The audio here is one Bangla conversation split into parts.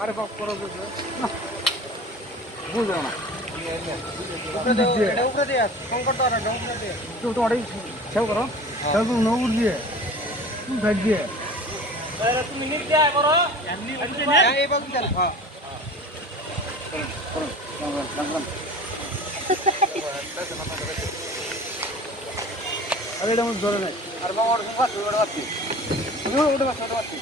আরে বাপ করো বুঝো না এটা উপরে দিয়ে সংকট তো আর উপরে দিয়ে তো অড়াই সেও করো সেও তো নৌর দিয়ে তুই ভাগ দিয়ে আরে তুমি নিচে আয় করো এমনি এই বাবু চল হ্যাঁ করো আরে এটা মত ধরে নাই আর বাবা ওর সঙ্গে ওটা বাচ্চি তুমি ওটা বাচ্চি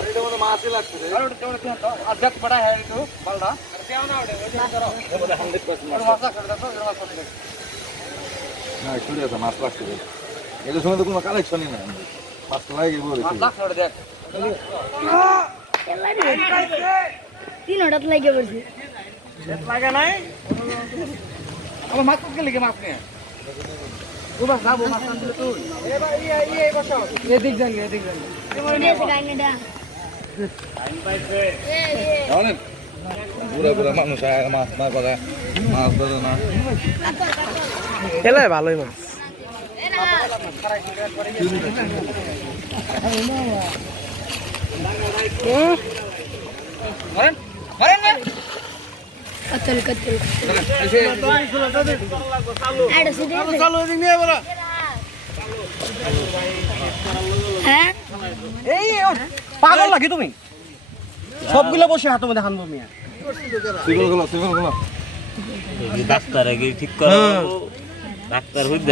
अरे तो वो मार से लगते हैं अरे तो अध्यक्ष बड़ा है तो बलड़ा करते आओ ना वो बोले 100% और मासा कर देता है मासा कर ना छोड़ दे मास लगते हैं ये तो सुनो तो कोई कलेक्शन नहीं है मास लाएगी बोले मास छोड़ दे तीन हड़त लागे बरसी लगा नहीं अब मास के लेके मास ने वो बस ना वो मास कर तू ए भाई ये बस ये दिख जाएंगे ये से गाने डा टाइम पास है জানেন পুরো পুরো মানুষ আয় মাছ না করে মাছ ধরে না এলাই ভালোই মাছ মারেন মারেন না कत्तल कत्तल চালু ऐड से दे চালু দিন নিয়ে বড় हैं এই পাগল লাগি তুমি সবগুলো বসে হাতে মধ্যে হানবো মিয়া সিগল গুলো ডাক্তার আগে ঠিক করো ডাক্তার হইতে